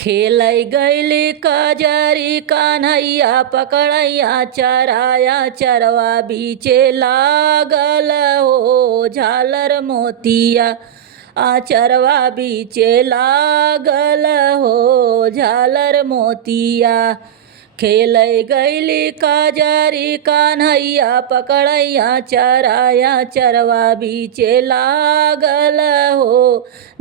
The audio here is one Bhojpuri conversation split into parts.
खेलै गैली कजरी कन्हैया पकड़ैया चराया चरवा बीचे लागल हो झालर मोतिया चरवा बीचे लागल हो झालर मोतिया। खेलै गैली कजरी कन्हैया पकड़ैया चराया चरवा बीचे लागल हो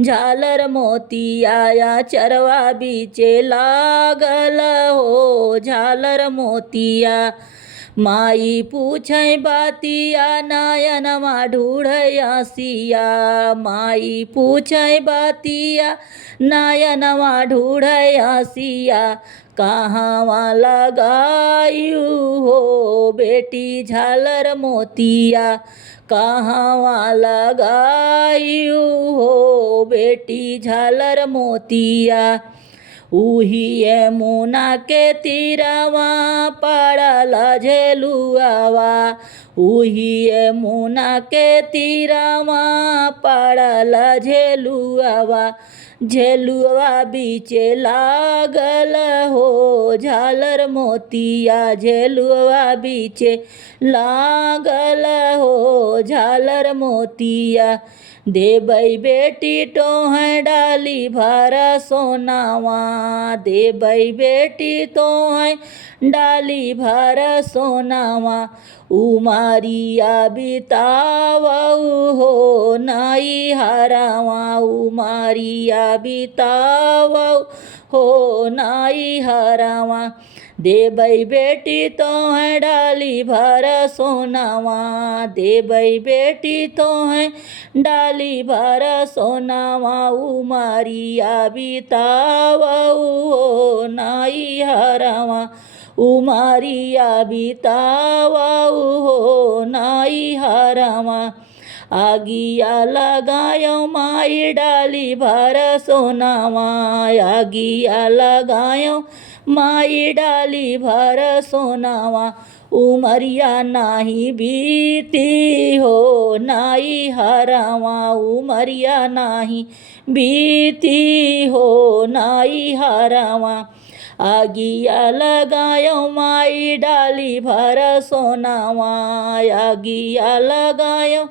झालर मोतिया चरवा बीचे लागल हो झालर मोतिया। माई पूछै बातिया नयनमा ढूढ़ैया सिया माई पूछै बातिया नयनमा ढूढ़ैया सिया। कहाँवा लगायू हो बेटी झालर मोतिया कहाँवा लगायू हो बेटी झालर मोतिया। उही यमुना के तीरवा पड़ल झेलुआवा उही यमुना के तीरवा पड़ल झेलुआवा झेलुआ बीचे लागल हो झालर मोतिया झेलुआ बीचे लागल हो झालर मोतिया। देबै बेटी तोहै डाली भर सोनावा देबै बेटी तोहै डाली भर सोनावा। उमरिया बितावऊ हो नाई हरावा उमरिया बितावऊ हो नाई हरावा। देबै बेटी तोहै डाली भर सोनावा देबै बेटी तोहै डाली भर सोनावा। उमरिया बितावऊ हो नाई हरावा उमरिया बितावऊ हो नाई हरावा। आगिया लगायो माई डाली भर सोनावा आगिया लगायो माई डाली भर सोनावा। उमरिया नाही बीती हो नाई हरावा उमरिया नाही बीती हो नाई हरावा। आगिया लगायो माई डाली भर सोनावा आगिया लगायो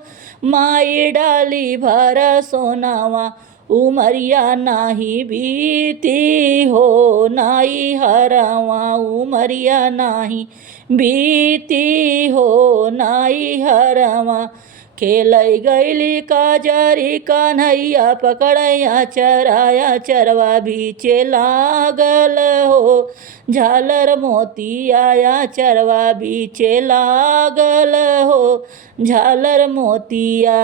माई डाली भर सोनावा। उमरिया नाही बीती हो नाई हरावा उमरिया नाही बीती हो नाई हरावा। खेलै गैली कजरी कन्हैया पकड़ैया चराया चरवा बीचे लागल हो झालर मोतिया चरवा बीचे लागल हो झालर मोतिया।